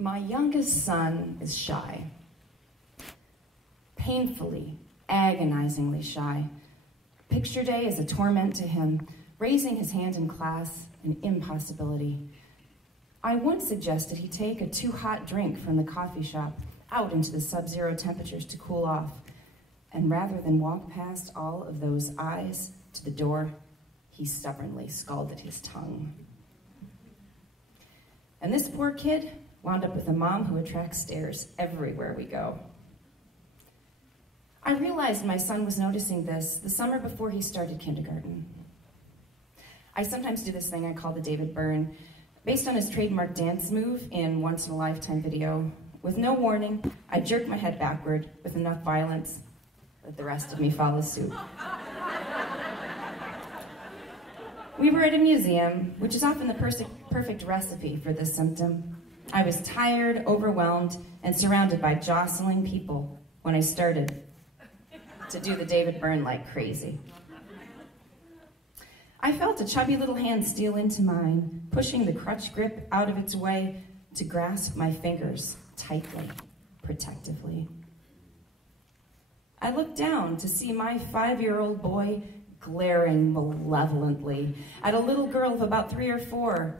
My youngest son is shy. Painfully, agonizingly shy. Picture day is a torment to him. Raising his hand in class, an impossibility. I once suggested he take a too-hot drink from the coffee shop out into the sub-zero temperatures to cool off. And rather than walk past all of those eyes to the door, he stubbornly scalded his tongue. And this poor kid wound up with a mom who attracts stares everywhere we go. I realized my son was noticing this the summer before he started kindergarten. I sometimes do this thing I call the David Byrne, based on his trademark dance move in Once in a Lifetime video. With no warning, I jerk my head backward with enough violence that the rest of me follows suit. We were at a museum, which is often the perfect recipe for this symptom. I was tired, overwhelmed, and surrounded by jostling people when I started to do the David Byrne like crazy. I felt a chubby little hand steal into mine, pushing the crutch grip out of its way to grasp my fingers tightly, protectively. I looked down to see my 5-year-old boy glaring malevolently at a little girl of about 3 or 4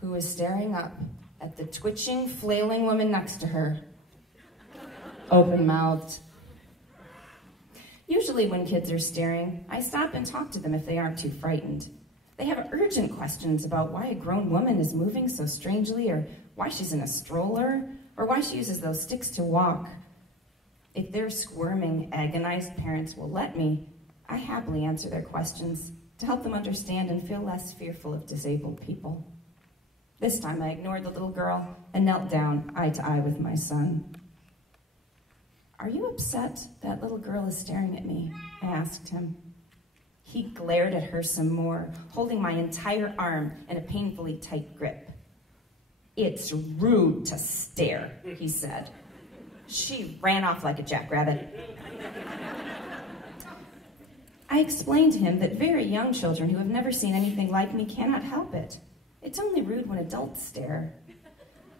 who was staring up at the twitching, flailing woman next to her, open-mouthed. Usually when kids are staring, I stop and talk to them if they aren't too frightened. They have urgent questions about why a grown woman is moving so strangely, or why she's in a stroller, or why she uses those sticks to walk. If their squirming, agonized parents will let me, I happily answer their questions to help them understand and feel less fearful of disabled people. This time I ignored the little girl and knelt down eye to eye with my son. "Are you upset that little girl is staring at me?" I asked him. He glared at her some more, holding my entire arm in a painfully tight grip. "It's rude to stare," he said. "She ran off like a jackrabbit." I explained to him that very young children who have never seen anything like me cannot help it. It's only rude when adults stare.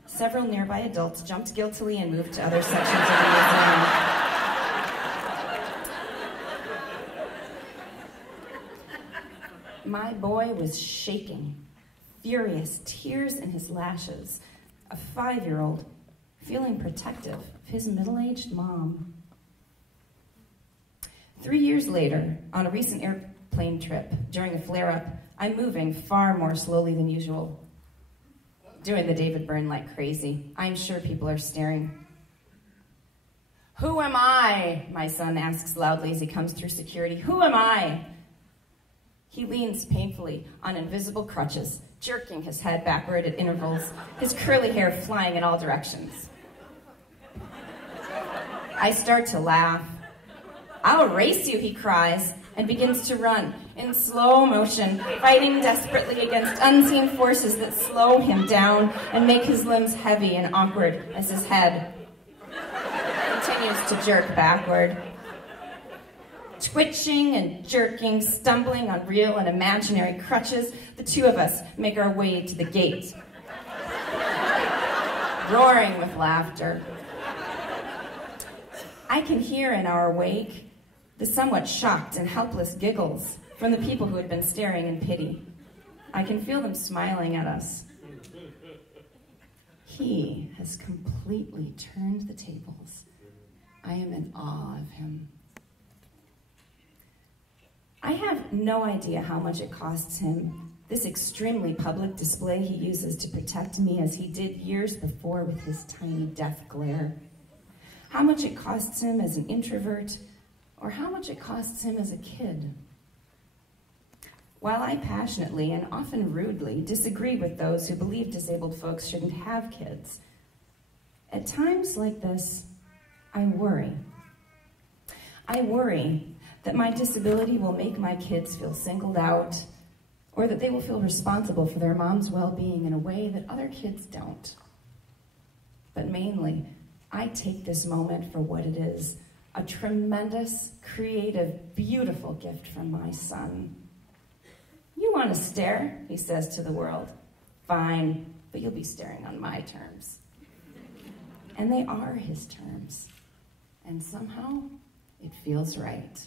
Several nearby adults jumped guiltily and moved to other sections of the museum. My boy was shaking, furious, tears in his lashes, a 5-year-old feeling protective of his middle-aged mom. 3 years later, on a recent airplane trip, during a flare-up, I'm moving far more slowly than usual, doing the David Byrne like crazy. I'm sure people are staring. "Who am I?" my son asks loudly as he comes through security. "Who am I?" He leans painfully on invisible crutches, jerking his head backward at intervals, his curly hair flying in all directions. I start to laugh. "I'll race you," he cries, and begins to run in slow motion, fighting desperately against unseen forces that slow him down and make his limbs heavy and awkward as his head continues to jerk backward. Twitching and jerking, stumbling on real and imaginary crutches, the two of us make our way to the gate, roaring with laughter. I can hear in our wake the somewhat shocked and helpless giggles from the people who had been staring in pity. I can feel them smiling at us. He has completely turned the tables. I am in awe of him. I have no idea how much it costs him, this extremely public display he uses to protect me as he did years before with his tiny death glare. How much it costs him as an introvert, or how much it costs him as a kid. While I passionately and often rudely disagree with those who believe disabled folks shouldn't have kids, at times like this, I worry. I worry that my disability will make my kids feel singled out, or that they will feel responsible for their mom's well-being in a way that other kids don't. But mainly, I take this moment for what it is, a tremendous, creative, beautiful gift from my son. "You want to stare?" he says to the world. "Fine, but you'll be staring on my terms." and they are his terms. And somehow, it feels right.